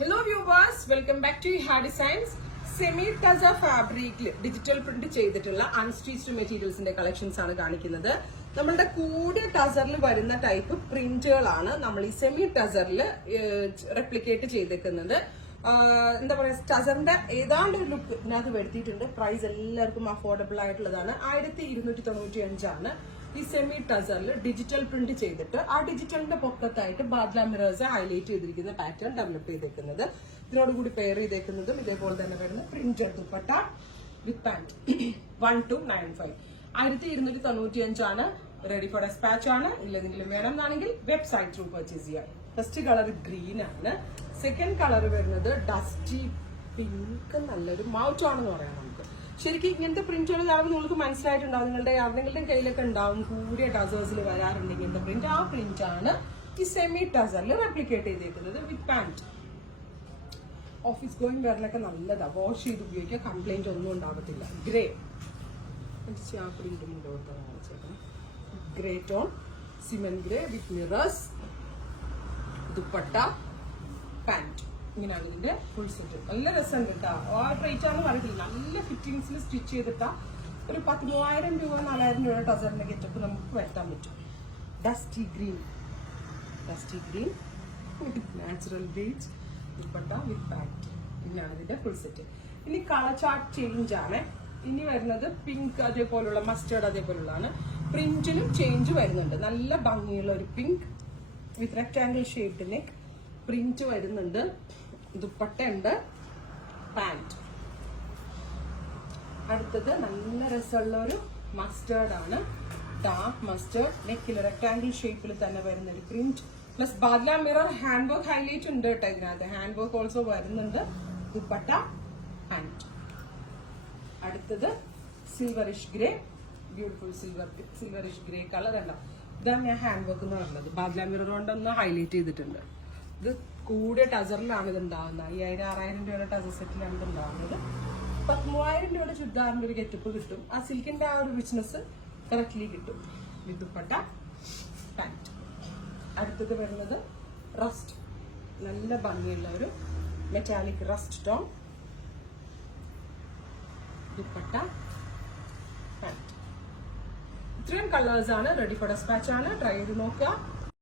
Hello viewers, welcome back to Iha Designs. Semi tussar ഫാബ്രിക്കിൽ digital print ചെയ്തിട്ടുള്ള unstitched മെറ്റീരിയൽസിന്റെ collections ആണ് കാണിക്കുന്നത്. നമ്മളുടെ കൂടെ ടസറിൽ വരുന്ന ടൈപ്പ് പ്രിന്റുകളാണ് നമ്മൾ ഈ സെമി ടസറിൽ റെപ്ലിക്കേറ്റ് ചെയ്തേക്കുന്നത്. എന്താ പറയാ, ടസറിന്റെ ഏതാണ്ട് ഒരു ലുക്ക് ഇതിനകത്ത് വരുത്തിയിട്ടുണ്ട്. പ്രൈസ് എല്ലാവർക്കും അഫോർഡബിൾ ആയിട്ടുള്ളതാണ്. 1295 ഈ സെമി ടസറിൽ ഡിജിറ്റൽ പ്രിന്റ് ചെയ്തിട്ട് ആ ഡിജിറ്റലിന്റെ പൊക്കത്തായിട്ട് ബാദ്ല മിറേഴ്സ് ഹൈലൈറ്റ് ചെയ്തിരിക്കുന്ന പാറ്റേൺ ഡെവലപ്പ് ചെയ്തേക്കുന്നത്. ഇതിനോടുകൂടി പെയർ ചെയ്തേക്കുന്നതും ഇതേപോലെ തന്നെ വരുന്ന printed dupatta with pant 1295. 1295 ready for dispatch ആണ്. ഇല്ലെങ്കിലും വേണമെന്നാണെങ്കിൽ വെബ്സൈറ്റ് ത്രൂ പർച്ചേസ് ചെയ്യാം. ഫസ്റ്റ് കളർ ഗ്രീൻ ആണ്. സെക്കൻഡ് കളർ വരുന്നത് ഡസ്റ്റി പിങ്ക്, നല്ലൊരു മൗട്ട് ആണെന്ന് പറയാം നമുക്ക്. ശരിക്കും ഇങ്ങനത്തെ പ്രിന്റുകൾ കാണുമ്പോൾ നിങ്ങൾക്ക് മനസ്സിലായിട്ടുണ്ടാവും, നിങ്ങളുടെ ആരുടെങ്കിലും കയ്യിലൊക്കെ ഉണ്ടാവും കൂടിയ ടസേഴ്സിൽ വരാറുണ്ട് ഇങ്ങനത്തെ പ്രിന്റ്. ആ പ്രിന്റ് ആണ് ഈ സെമി ടസറിൽ റെപ്ലിക്കേറ്റ് ചെയ്തേക്കുന്നത് വിത്ത് പാന്റ്. ഓഫീസ് ഗോയിങ് വെയറിനൊക്കെ നല്ലതാ, വാഷ് ചെയ്ത് ഉപയോഗിക്കുക, കംപ്ലൈന്റ് ഒന്നും ഉണ്ടാവത്തില്ല. ഗ്രേ ആ പ്രിന്റും grey tone cement grey with mirrors, dupatta, pant. ഇങ്ങനെയാണ് ഇതിന്റെ ഫുൾ സെറ്റ്. നല്ല രസം കിട്ടാ. റേറ്റ് ആണെന്ന് പറയത്തില്ല, നല്ല ഫിറ്റിംഗ്സിൽ സ്റ്റിച്ച് ചെയ്തിട്ടാ ഒരു 13,000 രൂപ 4,000 രൂപ ടസറിന്റെ ഗെറ്റപ്പ് നമുക്ക് വരുത്താൻ പറ്റും. Dusty green natural beach dupatta with pant. ഇങ്ങനെയാണ് ഇതിന്റെ ഫുൾ സെറ്റ്. ഇനി കളർ ചാർട്ട് ചേഞ്ച് ആണ്. ഇനി വരുന്നത് പിങ്ക്, അതേപോലുള്ള മസ്റ്റേർഡ്, അതേപോലുള്ളതാണ്. പ്രിന്റിലും ചേഞ്ച് വരുന്നുണ്ട്. നല്ല ഭംഗിയുള്ള ഒരു പിങ്ക് വിത്ത് റെക്ടാംഗിൾ ഷേപ്ഡ് നെക്ക് പ്രിന്റ് വരുന്നുണ്ട്. ദുപ്പട്ട ഉണ്ട്, പാന്റ്. അടുത്തത് നല്ല രസമുള്ള ഒരു മസ്റ്റേർഡ് ആണ്. ഡാർക്ക് മസ്റ്റേർഡ്, നെക്കിൽ റെക്ടാംഗിൾ ഷേപ്പിൽ തന്നെ വരുന്ന ഒരു പ്രിന്റ് പ്ലസ് ബാദ്ല മിറർ ഹാൻഡ് വർക്ക് ഹൈലൈറ്റ് ഉണ്ട് കേട്ടോ. ഇതിനകത്ത് ഹാൻഡ് വർക്ക് ഓൾസോ വരുന്നുണ്ട്. ദുപ്പട്ട, പാന്റ്. അടുത്തത് silverish grey, beautiful silverish grey colour അല്ല. ഇതാണ് ഞാൻ ഹാൻഡ് വർക്ക് എന്ന് പറഞ്ഞത്. ബാദ്ല മിറർ കൊണ്ടൊന്ന് ഹൈലൈറ്റ് ചെയ്തിട്ടുണ്ട്. ഇത് കൂടിയ ടസറിലാണ് ഇത് ഉണ്ടാവുന്നത്. 5,000-6,000 രൂപയുടെ ടസർ സെറ്റിലാണ് ഇത് ഉണ്ടാവുന്നത്. 13,000 രൂപയുടെ ചുരിദാറിന്റെ ഒരു ഗെറ്റപ്പ് കിട്ടും. ആ സിൽക്കിന്റെ ആ ഒരു റിച്ച്നെസ് കറക്റ്റ്ലി കിട്ടും. വിത്ത് ദുപ്പട്ട, പാന്റ്. അടുത്തത് വരുന്നത് റസ്റ്റ്, നല്ല ഭംഗിയുള്ള ഒരു metallic rest tone, dupatta, pant. ഇത്രയും കളേഴ്സ് ആണ്. റെഡി ഫോർ ഡെസ്പാച്ച് ആണ്. ട്രൈ ചെയ്ത് നോക്കുക.